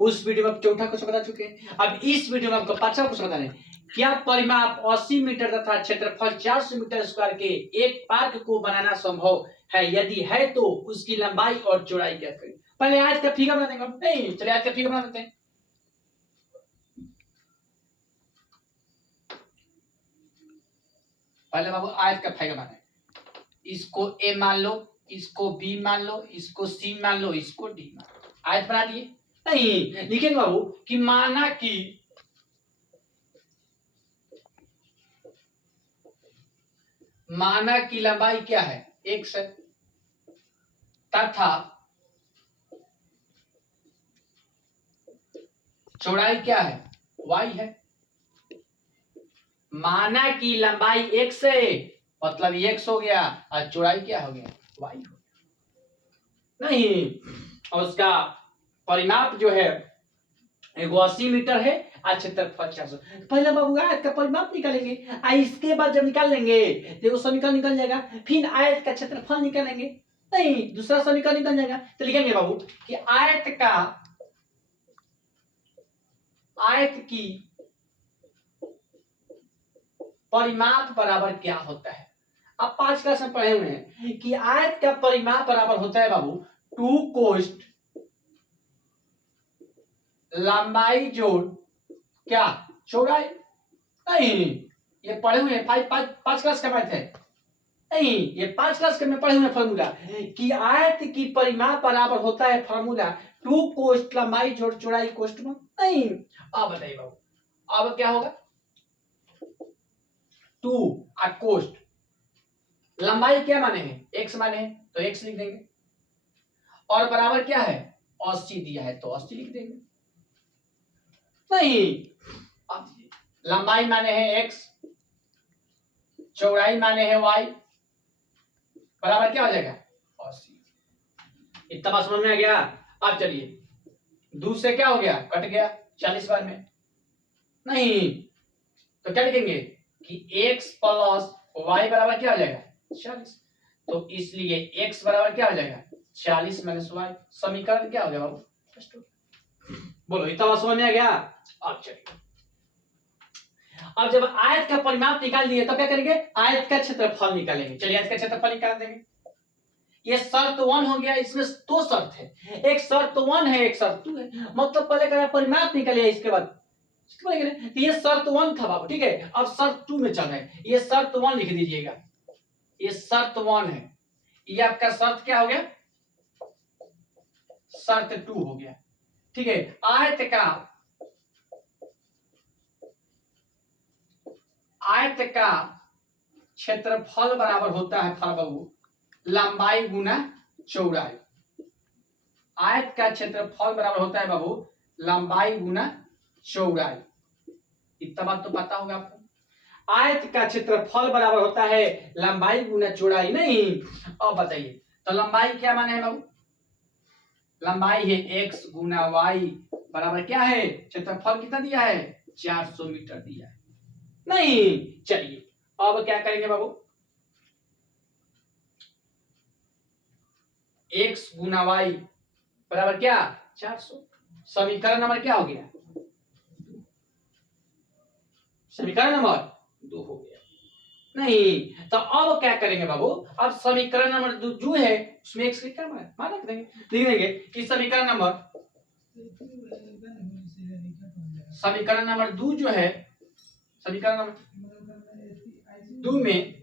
उस वीडियो में आप चौथा क्वेश्चन बता चुके हैं। अब इस वीडियो में आपको पांचवा क्वेश्चन बताना है, क्या परिमाप 80 मीटर तथा क्षेत्रफल 400 मीटर स्क्वायर के एक पार्क को बनाना संभव है, यदि है तो उसकी लंबाई और चौड़ाई क्या करें। पहले आज का फिगर बना देंगे। नहीं चलिए आज का फिगर बना देते हैं। पहले बाबू आज का फिगर बनाए, इसको ए मान लो, इसको बी मान लो, इसको सी मान लो, इसको डी मान लो। आज बना दिए। नहीं लिखेंगे बाबू कि माना की लंबाई क्या है, x है, तथा चौड़ाई क्या है, y है। माना की लंबाई x है, मतलब x हो गया, और चौड़ाई क्या हो गया, y हो गया। नहीं और उसका परिमाप जो है 80 मीटर है, क्षेत्रफल 400। पहले बाबू आयत का परिमाप निकालेंगे, इसके बाद जब निकाल लेंगे तो समीकरण निकल जाएगा, फिर आयत का क्षेत्रफल निकालेंगे। नहीं दूसरा समीकरण निकल जाएगा। तो लिखेंगे बाबू कि आयत की परिमाप बराबर क्या होता है। अब 5 क्लास में पढ़े हुए हैं कि आयत का परिमाप बराबर होता है बाबू 2 कोष्ठ लंबाई जोड़ क्या चौड़ाई। नहीं ये पढ़े हुए हैं, पांच क्लास का मैथ है। नहीं ये 5 क्लास के में पढ़े हुए फॉर्मूला कि आयत की परिमाप बराबर होता है फॉर्मूला 2 कोष्ठ लंबाई जोड़ चौड़ाई कोष्ठ में। नहीं अब बताइए बाबू, अब क्या होगा, 2 कोष्ठ लंबाई क्या माने हैं, x माने हैं तो x लिख देंगे, और बराबर क्या है 80 दिया है तो 80 लिख देंगे। नहीं अब लंबाई माने हैं x, चौड़ाई माने हैं y, बराबर क्या हो जाएगा 80। इतना बात समझ में आ गया। अब चलिए 2 से क्या हो गया कट गया 40 बार में। नहीं तो क्या लिखेंगे कि x प्लस y बराबर क्या हो जाएगा 40। तो इसलिए x बराबर क्या हो जाएगा 40 माइनस y। समीकरण क्या हो गया बाबू, बोलो इतना बात समझ में आ गया। अब चलिए अब जब आयत का परिमाप निकाल दिए तब क्या करेंगे, आयत का क्षेत्रफल निकालेंगे। चलिए आयत का क्षेत्रफल निकाल देंगे। ये शर्त 1 हो गया, इसमें 2 शर्त है, एक शर्त 1 है एक शर्त 2 है। मतलब पहले करें परिमाप निकालिए, इसके बाद तो ये शर्त 1 था बाबू, ठीक है। अब शर्त 2 में चल रहे हैं, ये शर्त 1 लिख दीजिएगा, ये शर्त 1 है, ये आपका शर्त क्या हो गया शर्त 2 हो गया, ठीक है। आयत का क्षेत्रफल बराबर होता है बाबू लंबाई गुना चौड़ाई। आयत का क्षेत्रफल बराबर होता है बाबू लंबाई गुना चौड़ाई। इतना बात तो पता होगा आपको। आयत का क्षेत्रफल बराबर होता है लंबाई गुना चौड़ाई। नहीं अब बताइए तो लंबाई क्या माने है बाबू, लंबाई है x गुना y बराबर क्या है, क्षेत्रफल कितना दिया है 400 मीटर दिया है। नहीं चलिए अब क्या करेंगे बाबू, x गुना y बराबर क्या 400। समीकरण नंबर क्या हो गया, समीकरण नंबर 2 हो गया। नहीं तो अब क्या करेंगे बाबू, अब समीकरण नंबर 2 जो है उसमें x लिख कर मान रख देंगे, लिख देंगे कि समीकरण नंबर 2 जो है, समीकरण नंबर 2 में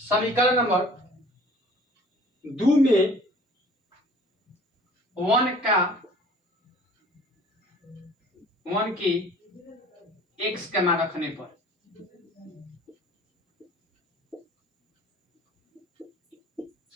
समीकरण नंबर 2 में 1 की x का मान रखने पर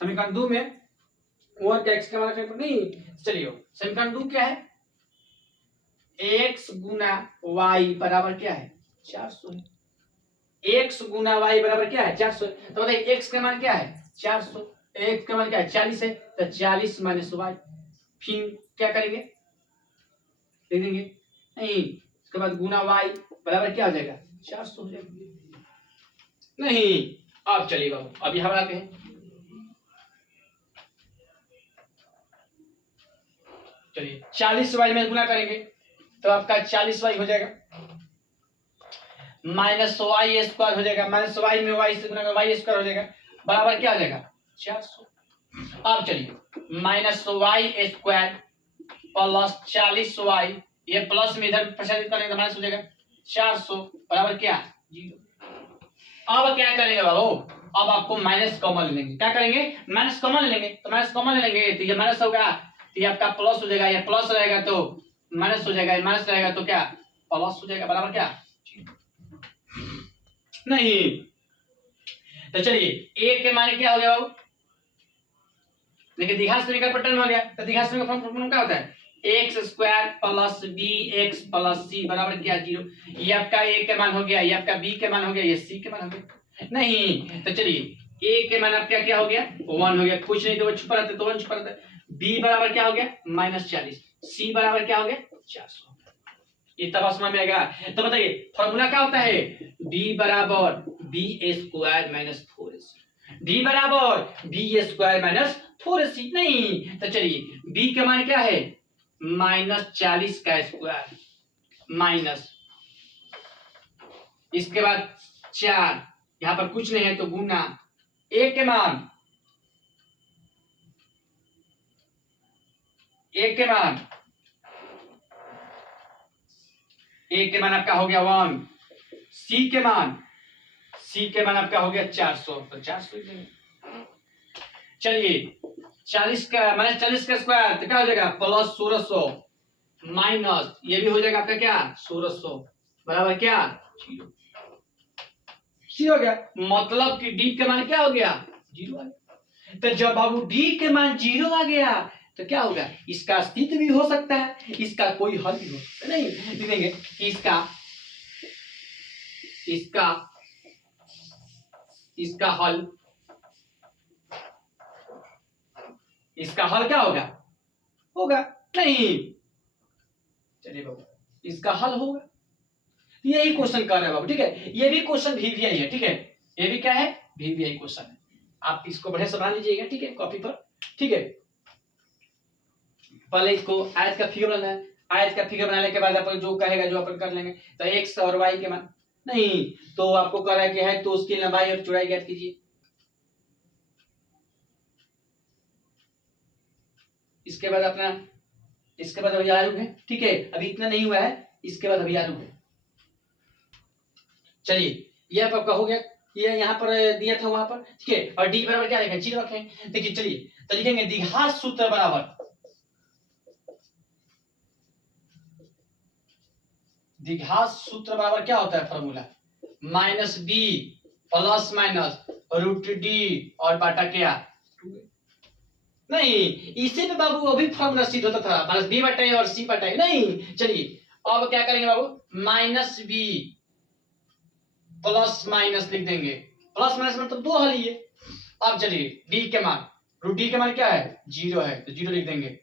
समीकरण 2 में 1 का x का मान रखने पर, नहीं चलिए समीकरण 2 क्या है, x गुना y बराबर क्या है 400 है। x गुना y बराबर क्या है 400। तो बताइए x का मान क्या है 400, x का मान क्या है 40 है, तो 40 माइनस y। फिर क्या करेंगे लिख देंगे, नहीं उसके बाद गुना y बराबर क्या हो जाएगा 400 हो जाएगा। नहीं अब चलिए बाबू अभी हम आते हैं, चलिए 40y में गुना करेंगे तो आपका 40y हो जाएगा, माइनस वाई स्क्वायर हो जाएगा, माइनस वाई में वाई से गुना वाई स्क्वायर हो जाएगा, बराबर क्या हो जाएगा 400। अब चलिए minus Y square plus 40y, ये प्लस में इधर प्रसारित करेंगे तो माइनस हो जाएगा 400 बराबर क्या 0। अब क्या करेंगे बाबू, अब आपको माइनस कॉमन ले लेंगे, क्या करेंगे माइनस कॉमन ले लेंगे, तो माइनस कॉमन ले लेंगे तो ये माइनस होगा, तो ये आपका प्लस हो जाएगा, ये प्लस रहेगा तो माइनस हो जाएगा, माइनस रहेगा तो क्या प्लस हो जाएगा, बराबर क्या नहीं। तो चलिए ए के माने क्या हो गया बाबू, देखिए द्विघात समीकरण पैटर्न हो गया, तो द्विघात समीकरण फॉर्मूला क्या होता है x square plus B x plus C बराबर क्या 0। ये आपका ए के मान हो गया, ये आपका बी के मान हो गया, ये सी के मान हो गया नहीं। तो चलिए ए के मान आपका क्या हो गया 1 हो गया, कुछ नहीं तो वो छुपा रहता, तो 1 छुपा रहता। बी बराबर क्या हो गया -40, सी बराबर क्या हो गया 400। इतना समझ में आएगा। तो बताइए फॉर्मूला क्या होता है, बी बराबर B square minus 4ac, B बराबर बी स्क्वायर माइनस 4ac नहीं। तो चलिए बी का मान क्या है -40 का स्क्वायर माइनस, इसके बाद 4, यहां पर कुछ नहीं है तो गुना, ए के मान ए के मान आपका हो गया 1, सी के मान आपका हो गया 400, तो 400 चलिए 40 का -40 का स्क्वायर तो क्या हो जाएगा प्लस 1600 माइनस, ये भी हो जाएगा आपका क्या 1600 बराबर क्या 0। सी हो गया, मतलब कि डी के मान क्या हो गया 0 आ गया। तो जब बाबू डी के मान 0 आ गया तो क्या होगा, इसका अस्तित्व भी हो सकता है, इसका कोई हल भी हो सकता नहीं। लिखेंगे कि इसका हल क्या होगा नहीं। चलिए बाबू इसका हल होगा, यही क्वेश्चन कर रहे हैं बाबू, ठीक है। ये भी क्वेश्चन वीवीआई है, ठीक है, ये भी क्या है वीवीआई क्वेश्चन है। आप इसको बढ़िया से बना लीजिएगा, ठीक है, कॉपी पर, ठीक है। पहले इसको आयत का फिगर बनाना है, आयत का फिगर बनाने के बाद अपन जो कहेगा जो अपन कर लेंगे। तो एक्स और वाई के मान नहीं, तो आपको कह रहा है कि है तो उसकी लंबाई और चौड़ाई ज्ञात कीजिए। इसके बाद अभी आरुग है, ठीक है, अभी इतना नहीं हुआ है, इसके बाद अभी आरुग है। चलिए ये आपका हो गया, ये यहाँ पर दिया था वहां पर, ठीक है। और डी बराबर क्या लिखा 0 रखें। देखिए चलिए तो लिखेंगे द्विघात सूत्र बराबर क्या होता है formula -b plus minus root D और बाटा क्या नहीं। इसी पे बाबू अभी फॉर्मूला सिद्ध होता था -b बटा a और c बटा a नहीं। चलिए अब क्या करेंगे बाबू -b प्लस माइनस लिख देंगे, प्लस माइनस मतलब दो हल ही है। अब चलिए डी के मान, रूट डी के मान क्या है 0 है तो 0 लिख देंगे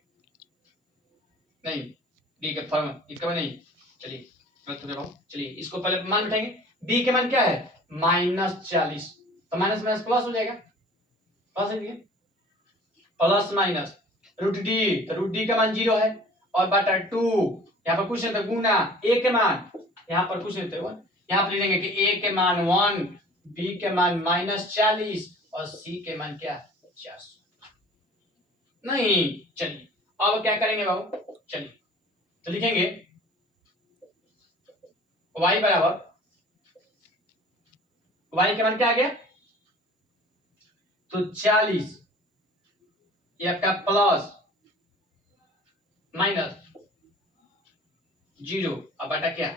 नहीं, डी के फॉर्मूला इसका नहीं। चलिए चलिए इसको पहले मान बिठाएंगे, बी के मान क्या है -40, तो माइनस माइनस प्लस हो जाएगा, प्लस है प्लस माइनस रूट डी, तो रूट डी का मान 0 है और बटा 2, यहाँ पर कुछ नहीं तो गुना, ए के मान यहाँ पर कुछ नहीं तो 1, यहाँ पर लिखेंगे कि ए के मान 1, बी के मान -40 और सी के मान क्या 400 नहीं। चलिए अब क्या करेंगे बाबू, चलिए तो लिखेंगे y बराबर, y के मान क्या आ गया तो 40, ये आपका प्लस माइनस 0 और बटा क्या,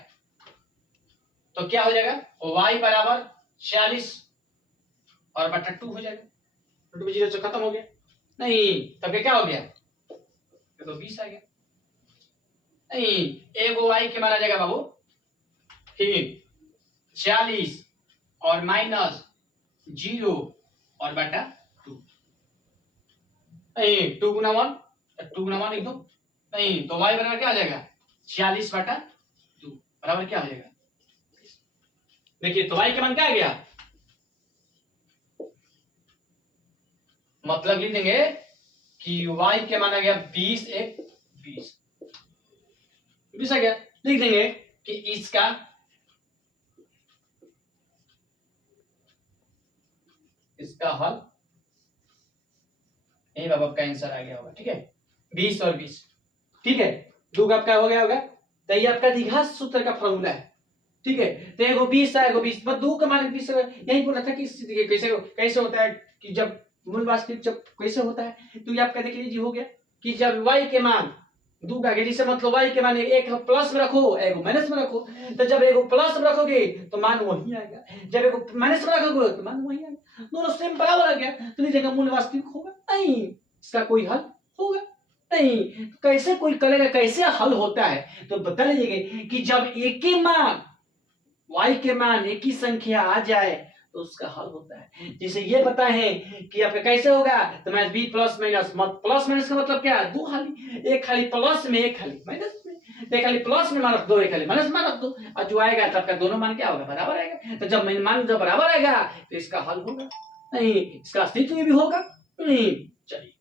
तो क्या हो जाएगा y बराबर 40 और बटा 2 हो जाएगा, 2 0 से खत्म हो गया नहीं। तब क्या हो गया तो 20 आ गया नहीं। एगो y के मान आ जाएगा बाबू फिर 40 और माइनस 0 और बटा 2 नहीं, 2 गुना 1 लिख दो नहीं, तो y बराबर क्या आ जाएगा 40 बटा 2 बराबर क्या हो जाएगा। देखिए तो y के मान क्या आ गया, मतलब लिख देंगे कि y के मान आ गया 20 एक 20 20 आ गया। लिख देंगे कि इसका हल यही बाबा का आंसर आ गया होगा। ठीक है, 20 और 20। ठीक है, दो का आपका हो गया होगा। तो ये आपका द्विघात सूत्र का फॉर्मूला है। ठीक है, तो एगो 20 है, एगो 20, बस दो का मान 20। यही बोला था कि कैसे कैसे होता है कि जब मूल वास्तविक जब कैसे होता है, तो ये आपका देख लीजिए हो गया कि जब y के मान दो का जैसे मतलब y के मान एक प्लस में रखो, एगो माइनस में रखो। तो जब एगो प्लस में रखोगे तो मान वही आएगा, जब एगो माइनस में रखोगे तो मान वही आएगा। दोनों सेम बराबर आ गया, तो नहीं जगह मूल वास्तविक होगा नहीं, इसका कोई हल होगा नहीं। तो कैसे कोई करेगा, कैसे हल होता है, तो बता लीजिएगा कि जब एक ही मान y के मान एक ही संख्या आ जाए तो उसका हल होता है। जैसे ये पता है कि आपका कैसे होगा, तो मैं b plus minus, plus minus का मतलब क्या है, दो खाली, एक खाली प्लस में एक खाली माइनस में, एक खाली प्लस में मान रख दो, एक खाली माइनस मान रख दो, और जो आएगा तब का दोनों मान क्या होगा, बराबर आएगा। तो जब मान जब बराबर आएगा तो इसका हल होगा नहीं, इसका अस्तित्व भी होगा नहीं। चलिए